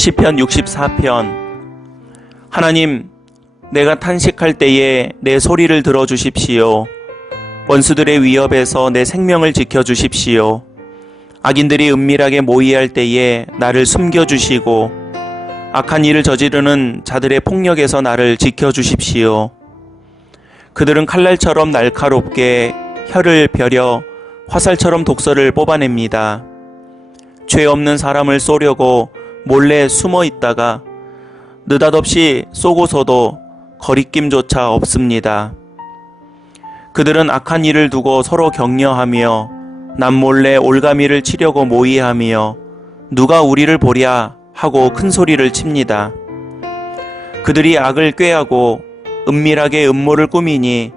시편 64편. 하나님, 내가 탄식할 때에 내 소리를 들어주십시오. 원수들의 위협에서 내 생명을 지켜주십시오. 악인들이 은밀하게 모의할 때에 나를 숨겨주시고 악한 일을 저지르는 자들의 폭력에서 나를 지켜주십시오. 그들은 칼날처럼 날카롭게 혀를 벼려 화살처럼 독서를 뽑아냅니다. 죄 없는 사람을 쏘려고 몰래 숨어 있다가 느닷없이 쏘고서도 거리낌조차 없습니다. 그들은 악한 일을 두고 서로 격려하며 남몰래 올가미를 치려고 모의하며 누가 우리를 보랴 하고 큰 소리를 칩니다. 그들이 악을 꾀하고 은밀하게 음모를 꾸미니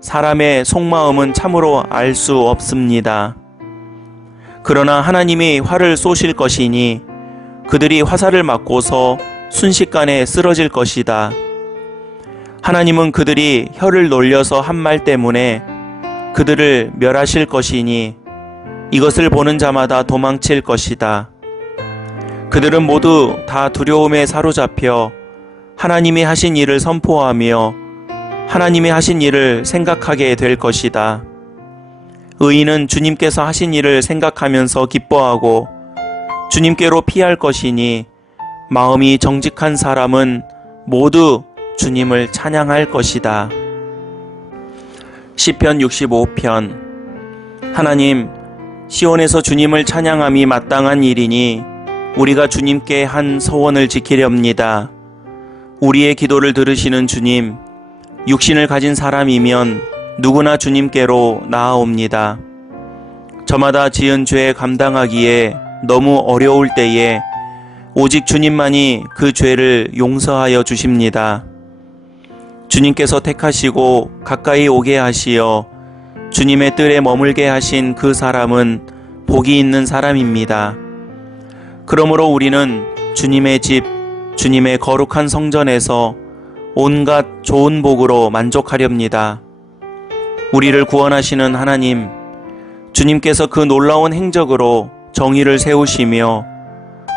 사람의 속마음은 참으로 알 수 없습니다. 그러나 하나님이 활을 쏘실 것이니 그들이 화살을 맞고서 순식간에 쓰러질 것이다. 하나님은 그들이 혀를 놀려서 한 말 때문에 그들을 멸하실 것이니 이것을 보는 자마다 도망칠 것이다. 그들은 모두 다 두려움에 사로잡혀 하나님이 하신 일을 선포하며 하나님이 하신 일을 생각하게 될 것이다. 의인은 주님께서 하신 일을 생각하면서 기뻐하고 주님께로 피할 것이니 마음이 정직한 사람은 모두 주님을 찬양할 것이다. 시편 65편. 하나님, 시온에서 주님을 찬양함이 마땅한 일이니 우리가 주님께 한 서원을 지키렵니다. 우리의 기도를 들으시는 주님, 육신을 가진 사람이면 누구나 주님께로 나아옵니다. 저마다 지은 죄 감당하기에 너무 어려울 때에 오직 주님만이 그 죄를 용서하여 주십니다. 주님께서 택하시고 가까이 오게 하시어 주님의 뜰에 머물게 하신 그 사람은 복이 있는 사람입니다. 그러므로 우리는 주님의 집, 주님의 거룩한 성전에서 온갖 좋은 복으로 만족하렵니다. 우리를 구원하시는 하나님, 주님께서 그 놀라운 행적으로 정의를 세우시며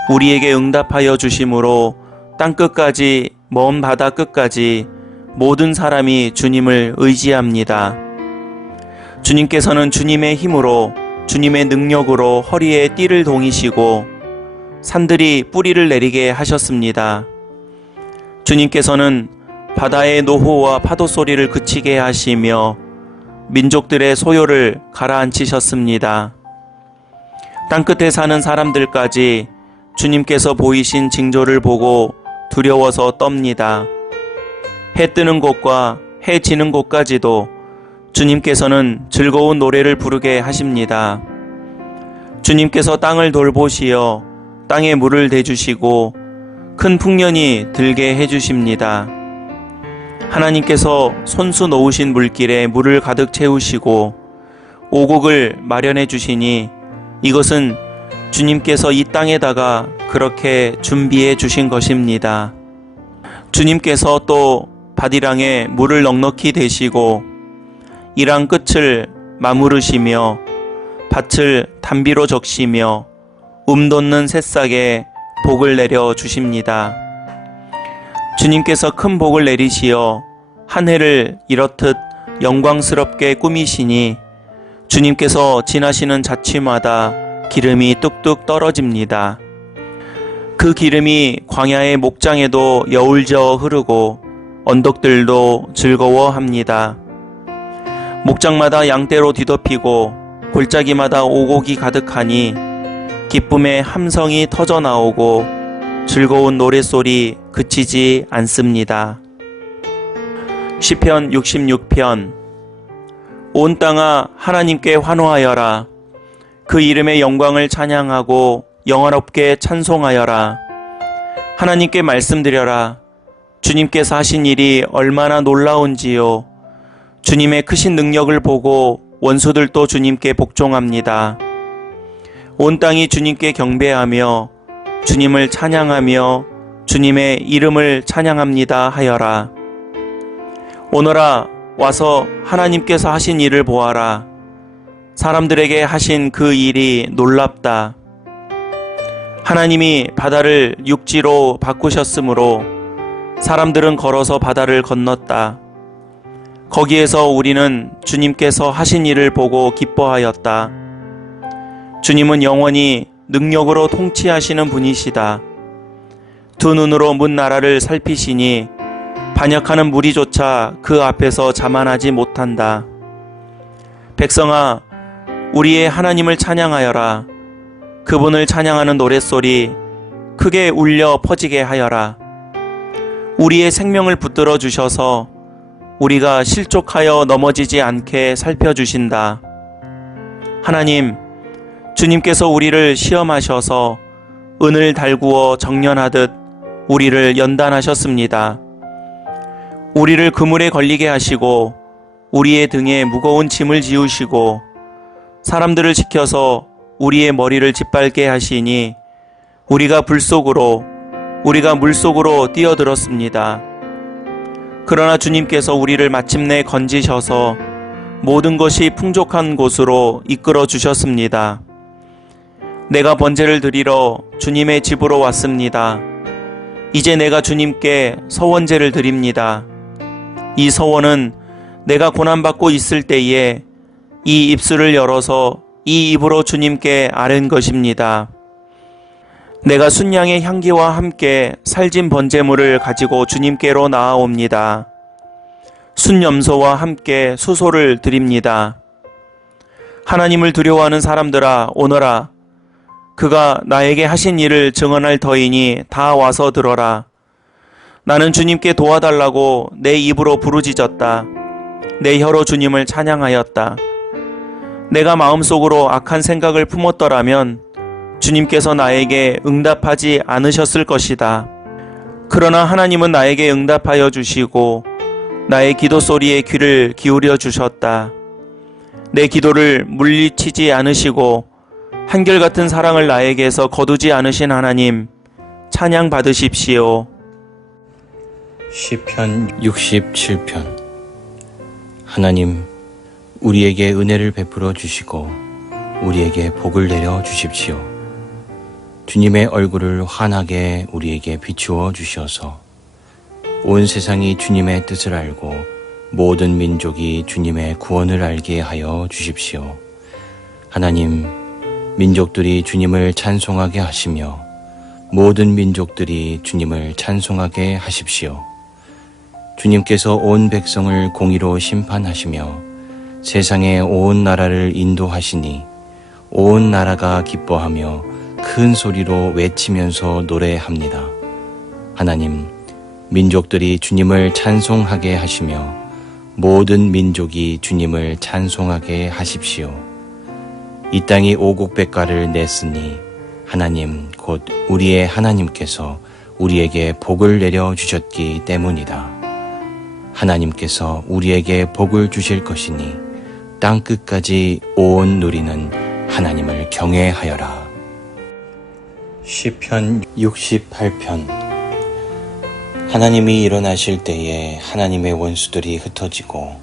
우리에게 응답하여 주심으로 땅끝까지 먼 바다 끝까지 모든 사람이 주님을 의지합니다. 주님께서는 주님의 힘으로 주님의 능력으로 허리에 띠를 동이시고 산들이 뿌리를 내리게 하셨습니다. 주님께서는 바다의 노호와 파도 소리를 그치게 하시며 민족들의 소요를 가라앉히셨습니다. 땅끝에 사는 사람들까지 주님께서 보이신 징조를 보고 두려워서 떱니다. 해 뜨는 곳과 해 지는 곳까지도 주님께서는 즐거운 노래를 부르게 하십니다. 주님께서 땅을 돌보시어 땅에 물을 대주시고 큰 풍년이 들게 해주십니다. 하나님께서 손수 놓으신 물길에 물을 가득 채우시고 오곡을 마련해 주시니 이것은 주님께서 이 땅에다가 그렇게 준비해 주신 것입니다. 주님께서 또 밭이랑에 물을 넉넉히 대시고 이랑 끝을 마무르시며 밭을 단비로 적시며 돋는 새싹에 복을 내려 주십니다. 주님께서 큰 복을 내리시어 한 해를 이렇듯 영광스럽게 꾸미시니 주님께서 지나시는 자취마다 기름이 뚝뚝 떨어집니다. 그 기름이 광야의 목장에도 여울져 흐르고 언덕들도 즐거워합니다. 목장마다 양떼로 뒤덮이고 골짜기마다 오곡이 가득하니 기쁨의 함성이 터져 나오고 즐거운 노랫소리 그치지 않습니다. 시편 66편. 온 땅아 하나님께 환호하여라. 그 이름의 영광을 찬양하고 영화롭게 찬송하여라. 하나님께 말씀드려라. 주님께서 하신 일이 얼마나 놀라운지요. 주님의 크신 능력을 보고 원수들도 주님께 복종합니다. 온 땅이 주님께 경배하며 주님을 찬양하며 주님의 이름을 찬양합니다 하여라. 오너라 와서 하나님께서 하신 일을 보아라. 사람들에게 하신 그 일이 놀랍다. 하나님이 바다를 육지로 바꾸셨으므로 사람들은 걸어서 바다를 건넜다. 거기에서 우리는 주님께서 하신 일을 보고 기뻐하였다. 주님은 영원히 능력으로 통치하시는 분이시다. 두 눈으로 문 나라를 살피시니 반역하는 무리조차 그 앞에서 자만하지 못한다. 백성아, 우리의 하나님을 찬양하여라. 그분을 찬양하는 노랫소리 크게 울려 퍼지게 하여라. 우리의 생명을 붙들어 주셔서 우리가 실족하여 넘어지지 않게 살펴주신다. 하나님, 주님께서 우리를 시험하셔서 은을 달구어 정련하듯 우리를 연단하셨습니다. 우리를 그물에 걸리게 하시고 우리의 등에 무거운 짐을 지우시고 사람들을 지켜서 우리의 머리를 짓밟게 하시니 우리가 물속으로 뛰어들었습니다. 그러나 주님께서 우리를 마침내 건지셔서 모든 것이 풍족한 곳으로 이끌어 주셨습니다. 내가 번제를 드리러 주님의 집으로 왔습니다. 이제 내가 주님께 서원제를 드립니다. 이 서원은 내가 고난받고 있을 때에 이 입술을 열어서 이 입으로 주님께 아뢰는 것입니다. 내가 순양의 향기와 함께 살진 번제물을 가지고 주님께로 나아옵니다. 순염소와 함께 수소를 드립니다. 하나님을 두려워하는 사람들아, 오너라. 그가 나에게 하신 일을 증언할 터이니 다 와서 들어라. 나는 주님께 도와달라고 내 입으로 부르짖었다. 내 혀로 주님을 찬양하였다. 내가 마음속으로 악한 생각을 품었더라면 주님께서 나에게 응답하지 않으셨을 것이다. 그러나 하나님은 나에게 응답하여 주시고 나의 기도 소리에 귀를 기울여 주셨다. 내 기도를 물리치지 않으시고 한결같은 사랑을 나에게서 거두지 않으신 하나님, 찬양 받으십시오. 시편 67편. 하나님, 우리에게 은혜를 베풀어 주시고 우리에게 복을 내려 주십시오. 주님의 얼굴을 환하게 우리에게 비추어 주셔서 온 세상이 주님의 뜻을 알고 모든 민족이 주님의 구원을 알게 하여 주십시오. 하나님, 민족들이 주님을 찬송하게 하시며 모든 민족들이 주님을 찬송하게 하십시오. 주님께서 온 백성을 공의로 심판하시며 세상의 온 나라를 인도하시니 온 나라가 기뻐하며 큰 소리로 외치면서 노래합니다. 하나님, 민족들이 주님을 찬송하게 하시며 모든 민족이 주님을 찬송하게 하십시오. 이 땅이 오곡백과를 냈으니 하나님 곧 우리의 하나님께서 우리에게 복을 내려 주셨기 때문이다. 하나님께서 우리에게 복을 주실 것이니 땅 끝까지 온 누리는 하나님을 경외하여라. 시편 68편. 하나님이 일어나실 때에 하나님의 원수들이 흩어지고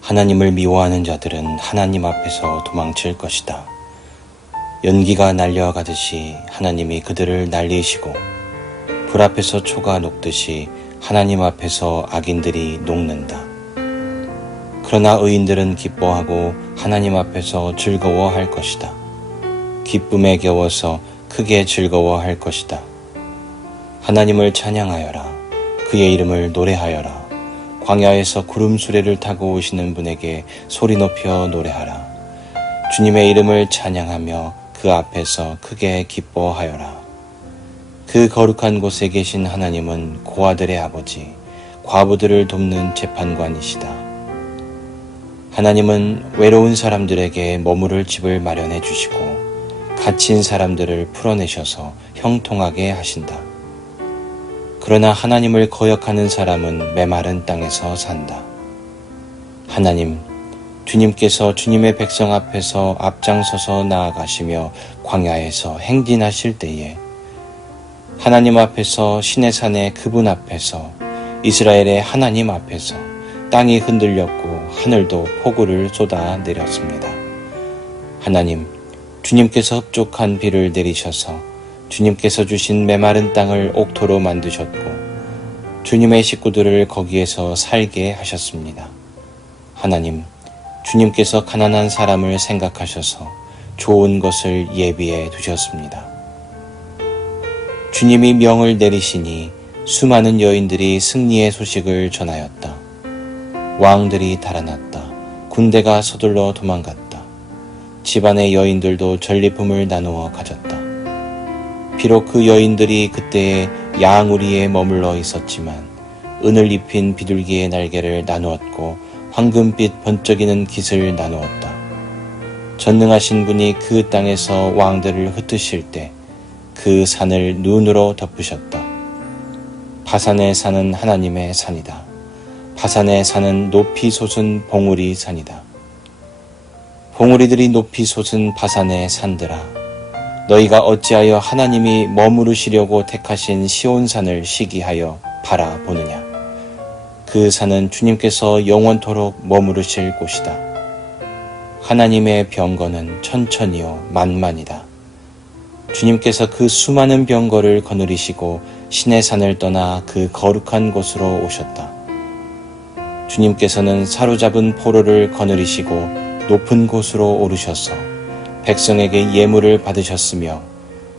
하나님을 미워하는 자들은 하나님 앞에서 도망칠 것이다. 연기가 날려가듯이 하나님이 그들을 날리시고 불 앞에서 초가 녹듯이 하나님 앞에서 악인들이 녹는다. 그러나 의인들은 기뻐하고 하나님 앞에서 즐거워할 것이다. 기쁨에 겨워서 크게 즐거워할 것이다. 하나님을 찬양하여라. 그의 이름을 노래하여라. 광야에서 구름 수레를 타고 오시는 분에게 소리 높여 노래하라. 주님의 이름을 찬양하며 그 앞에서 크게 기뻐하여라. 그 거룩한 곳에 계신 하나님은 고아들의 아버지, 과부들을 돕는 재판관이시다. 하나님은 외로운 사람들에게 머무를 집을 마련해 주시고 갇힌 사람들을 풀어내셔서 형통하게 하신다. 그러나 하나님을 거역하는 사람은 메마른 땅에서 산다. 하나님, 주님께서 주님의 백성 앞에서 앞장서서 나아가시며 광야에서 행진하실 때에 하나님 앞에서 신의 산에 그분 앞에서 이스라엘의 하나님 앞에서 땅이 흔들렸고 하늘도 폭우를 쏟아 내렸습니다. 하나님, 주님께서 흡족한 비를 내리셔서 주님께서 주신 메마른 땅을 옥토로 만드셨고 주님의 식구들을 거기에서 살게 하셨습니다. 하나님, 주님께서 가난한 사람을 생각하셔서 좋은 것을 예비해 두셨습니다. 주님이 명을 내리시니 수많은 여인들이 승리의 소식을 전하였다. 왕들이 달아났다. 군대가 서둘러 도망갔다. 집안의 여인들도 전리품을 나누어 가졌다. 비록 그 여인들이 그때에 양우리에 머물러 있었지만 은을 입힌 비둘기의 날개를 나누었고 황금빛 번쩍이는 깃을 나누었다. 전능하신 분이 그 땅에서 왕들을 흩으실 때 그 산을 눈으로 덮으셨다. 바산의 산은 하나님의 산이다. 바산의 산은 높이 솟은 봉우리 산이다. 봉우리들이 높이 솟은 바산의 산들아, 너희가 어찌하여 하나님이 머무르시려고 택하신 시온산을 시기하여 바라보느냐. 그 산은 주님께서 영원토록 머무르실 곳이다. 하나님의 병거는 천천히요 만만이다. 주님께서 그 수많은 병거를 거느리시고 신의 산을 떠나 그 거룩한 곳으로 오셨다. 주님께서는 사로잡은 포로를 거느리시고 높은 곳으로 오르셔서 백성에게 예물을 받으셨으며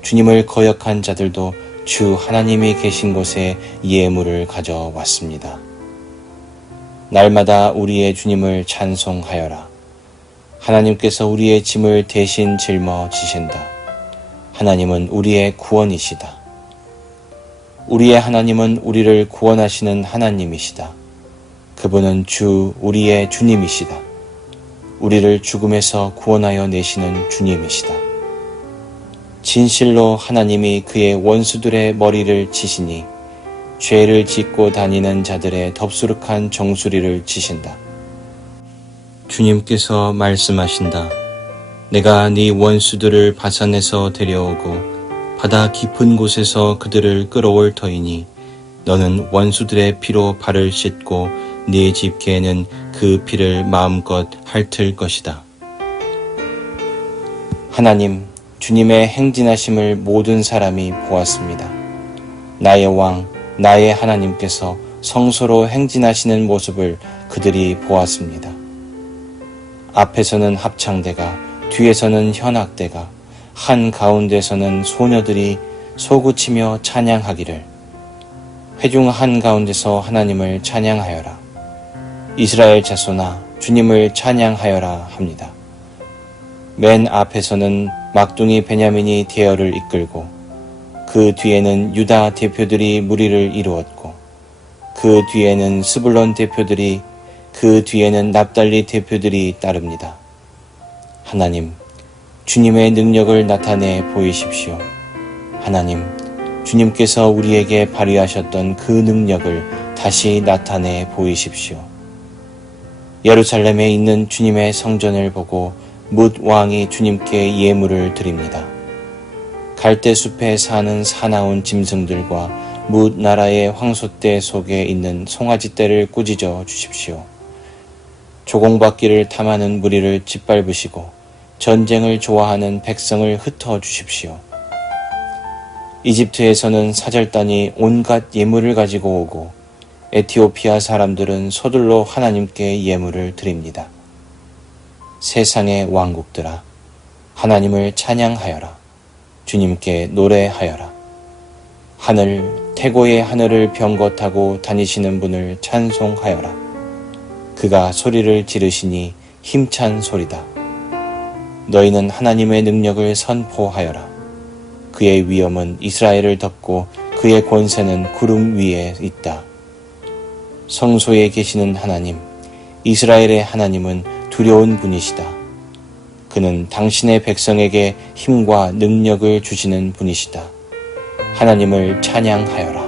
주님을 거역한 자들도 주 하나님이 계신 곳에 예물을 가져왔습니다. 날마다 우리의 주님을 찬송하여라. 하나님께서 우리의 짐을 대신 짊어지신다. 하나님은 우리의 구원이시다. 우리의 하나님은 우리를 구원하시는 하나님이시다. 그분은 주 우리의 주님이시다. 우리를 죽음에서 구원하여 내시는 주님이시다. 진실로 하나님이 그의 원수들의 머리를 치시니 죄를 짓고 다니는 자들의 덥수룩한 정수리를 치신다. 주님께서 말씀하신다. 내가 네 원수들을 바산에서 데려오고 바다 깊은 곳에서 그들을 끌어올 터이니 너는 원수들의 피로 발을 씻고 네 집게에는 그 피를 마음껏 핥을 것이다. 하나님, 주님의 행진하심을 모든 사람이 보았습니다. 나의 왕, 나의 하나님께서 성소로 행진하시는 모습을 그들이 보았습니다. 앞에서는 합창대가, 뒤에서는 현악대가, 한가운데서는 소녀들이 소구치며 찬양하기를, 회중 한가운데서 하나님을 찬양하여라. 이스라엘 자손아, 주님을 찬양하여라 합니다. 맨 앞에서는 막둥이 베냐민이 대열을 이끌고 그 뒤에는 유다 대표들이 무리를 이루었고 그 뒤에는 스불론 대표들이 그 뒤에는 납달리 대표들이 따릅니다. 하나님, 주님의 능력을 나타내 보이십시오. 하나님, 주님께서 우리에게 발휘하셨던 그 능력을 다시 나타내 보이십시오. 예루살렘에 있는 주님의 성전을 보고 뭇 왕이 주님께 예물을 드립니다. 갈대숲에 사는 사나운 짐승들과 뭇 나라의 황소떼 속에 있는 송아지떼를 꾸짖어 주십시오. 조공받기를 탐하는 무리를 짓밟으시고 전쟁을 좋아하는 백성을 흩어 주십시오. 이집트에서는 사절단이 온갖 예물을 가지고 오고 에티오피아 사람들은 서둘러 하나님께 예물을 드립니다. 세상의 왕국들아, 하나님을 찬양하여라. 주님께 노래하여라. 하늘, 태고의 하늘을 병거 타고 다니시는 분을 찬송하여라. 그가 소리를 지르시니 힘찬 소리다. 너희는 하나님의 능력을 선포하여라. 그의 위엄은 이스라엘을 덮고 그의 권세는 구름 위에 있다. 성소에 계시는 하나님, 이스라엘의 하나님은 두려운 분이시다. 그는 당신의 백성에게 힘과 능력을 주시는 분이시다. 하나님을 찬양하여라.